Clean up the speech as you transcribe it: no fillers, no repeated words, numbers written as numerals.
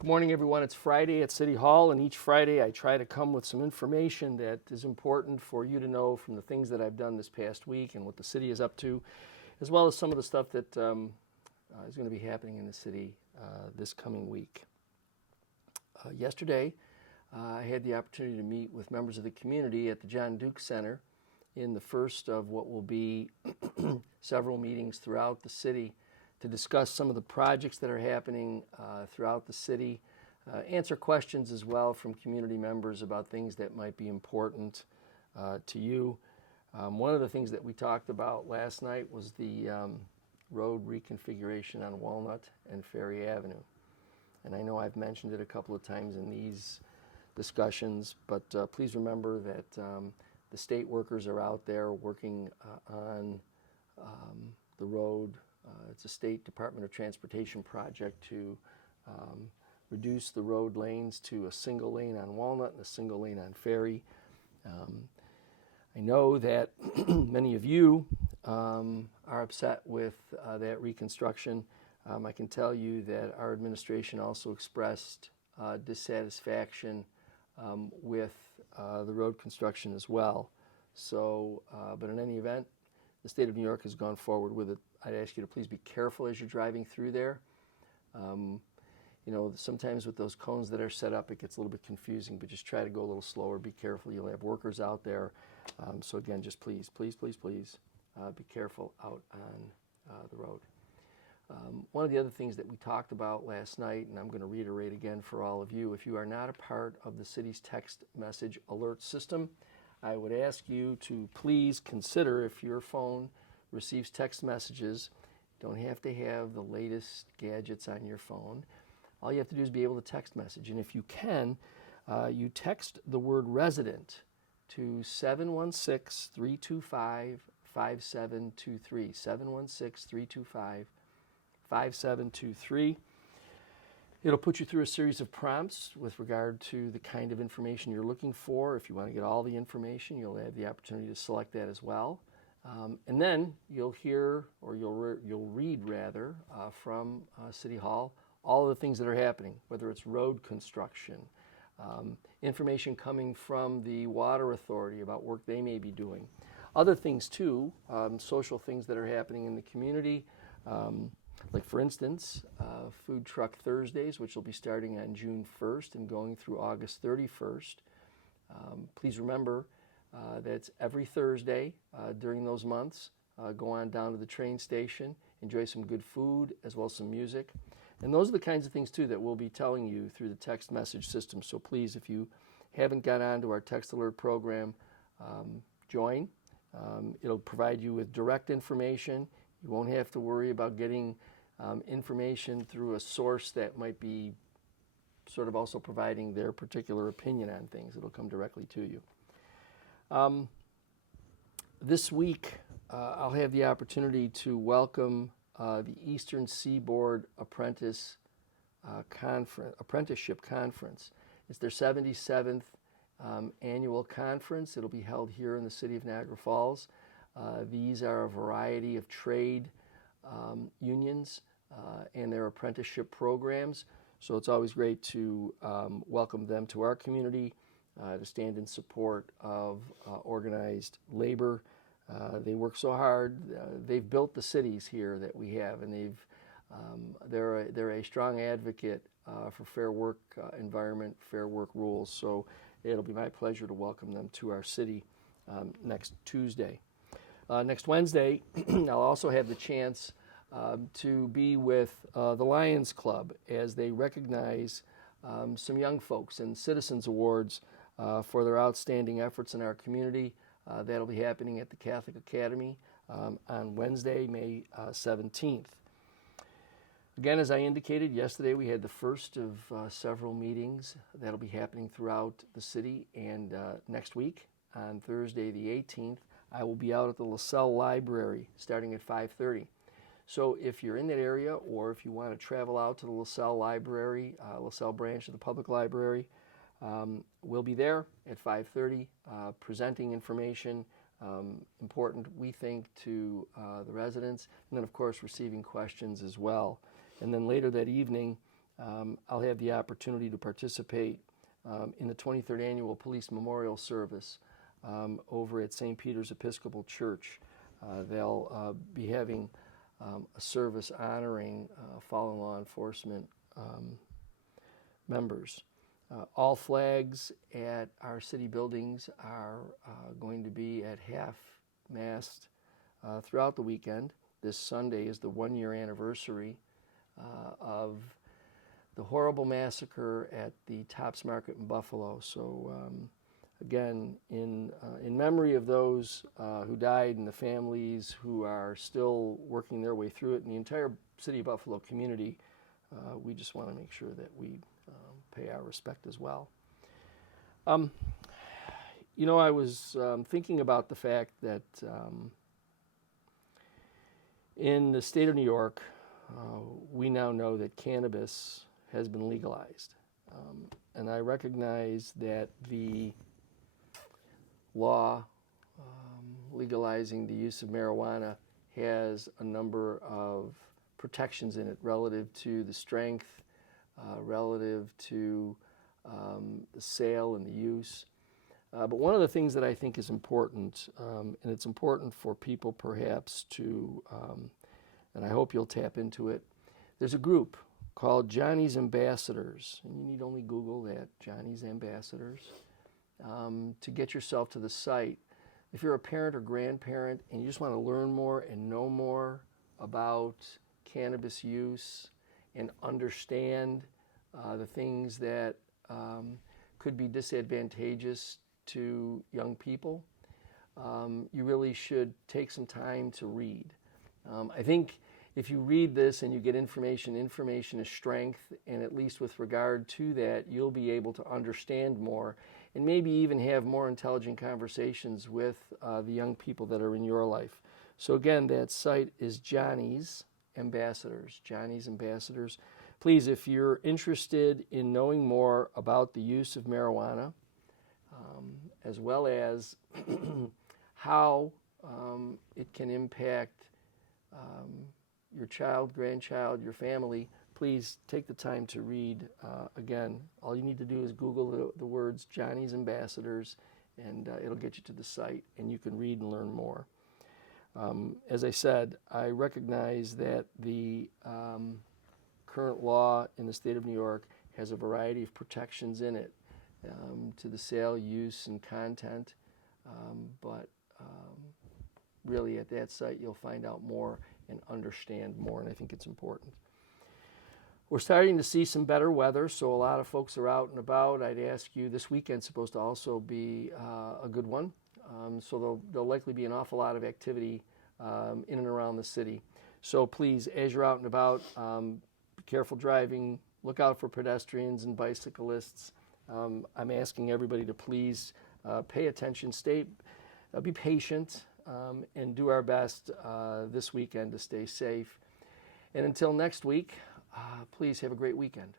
Good morning, everyone. It's Friday at City Hall, and each Friday I try to come with some information that is important for you to know from the things that I've done this past week and what the city is up to, as well as some of the stuff that is going to be happening in the city this coming week. Yesterday, I had the opportunity to meet with members of the community at the John Duke Center in the first of what will be several meetings throughout the city to discuss some of the projects that are happening throughout the city, answer questions as well from community members about things that might be important to you. One of the things that we talked about last night was the road reconfiguration on Walnut and Ferry Avenue. And I know I've mentioned it a couple of times in these discussions, but please remember that the state workers are out there working on the road. It's a State Department of Transportation project to reduce the road lanes to a single lane on Walnut and a single lane on Ferry. I know that many of you are upset with that reconstruction. I can tell you that our administration also expressed dissatisfaction with the road construction as well. So, but in any event, the state of New York has gone forward with it. I'd ask you to please be careful as you're driving through there. You know, sometimes with those cones that are set up, it gets a little bit confusing, but just try to go a little slower. Be careful. You'll have workers out there. So again, just please be careful out on the road. One of the other things that we talked about last night, and I'm going to reiterate again for all of you, if you are not a part of the city's text message alert system, I would ask you to please consider, if your phone receives text messages, you don't have to have the latest gadgets on your phone. All you have to do is be able to text message. And if you can, you text the word resident to 716-325-5723, 716-325-5723. It'll put you through a series of prompts with regard to the kind of information you're looking for. If you want to get all the information, you'll have the opportunity to select that as well. And then you'll hear, or you'll read rather, from City Hall all of the things that are happening, whether it's road construction, information coming from the Water Authority about work they may be doing. Other things too, social things that are happening in the community, like for instance, Food Truck Thursdays, which will be starting on June 1st and going through August 31st. Please remember that's every Thursday during those months. Go on down to the train station, enjoy some good food as well as some music. And those are the kinds of things too that we'll be telling you through the text message system. So please, if you haven't got on to our text alert program, join. It'll provide you with direct information. You won't have to worry about getting information through a source that might be sort of also providing their particular opinion on things. It'll come directly to you. This week, I'll have the opportunity to welcome the Eastern Seaboard Apprenticeship Conference. It's their 77th annual conference. It'll be held here in the city of Niagara Falls. These are a variety of trade unions and their apprenticeship programs. So it's always great to welcome them to our community, to stand in support of organized labor. They work so hard. They've built the cities here that we have, and they're a strong advocate for fair work environment, fair work rules. So it'll be my pleasure to welcome them to our city next Tuesday. Next Wednesday, I'll also have the chance to be with the Lions Club as they recognize some young folks and Citizens Awards for their outstanding efforts in our community. That'll be happening at the Catholic Academy on Wednesday, May 17th. Again, as I indicated yesterday, we had the first of several meetings that'll be happening throughout the city, and next week, on Thursday the 18th, I will be out at the LaSalle Library starting at 5:30. So if you're in that area, or if you want to travel out to the LaSalle Library, LaSalle branch of the public library, we'll be there at 5:30 presenting information, important, we think, to the residents, and then of course receiving questions as well. And then later that evening, I'll have the opportunity to participate in the 23rd Annual Police Memorial Service over at St. Peter's Episcopal Church. They'll be having a service honoring fallen law enforcement members. All flags at our city buildings are going to be at half-mast throughout the weekend. This Sunday is the 1-year anniversary of the horrible massacre at the Tops Market in Buffalo. So again, in memory of those who died and the families who are still working their way through it, and the entire City of Buffalo community, we just want to make sure that we pay our respect as well. You know, I was thinking about the fact that in the state of New York, we now know that cannabis has been legalized. And I recognize that the law legalizing the use of marijuana has a number of protections in it relative to the strength, relative to the sale and the use. But one of the things that I think is important, and it's important for people perhaps to, and I hope you'll tap into it, there's a group called Johnny's Ambassadors, and you need only Google that, Johnny's Ambassadors, to get yourself to the site. If you're a parent or grandparent and you just want to learn more and know more about cannabis use and understand the things that could be disadvantageous to young people, you really should take some time to read. I think if you read this and you get information is strength, and at least with regard to that, you'll be able to understand more and maybe even have more intelligent conversations with the young people that are in your life. So again, that site is Johnny's Ambassadors, Johnny's Ambassadors. Please, if you're interested in knowing more about the use of marijuana, as well as how it can impact your child, grandchild, your family, please take the time to read. Again, all you need to do is Google the words Johnny's Ambassadors, and it'll get you to the site, and you can read and learn more. As I said, I recognize that the current law in the state of New York has a variety of protections in it to the sale, use, and content, but really at that site you'll find out more and understand more, and I think it's important. We're starting to see some better weather, so a lot of folks are out and about. I'd ask you, this weekend's supposed to also be a good one, so there'll likely be an awful lot of activity in and around the city. So please, as you're out and about, be careful driving, look out for pedestrians and bicyclists. I'm asking everybody to please pay attention, be patient, and do our best this weekend to stay safe. And until next week, please have a great weekend.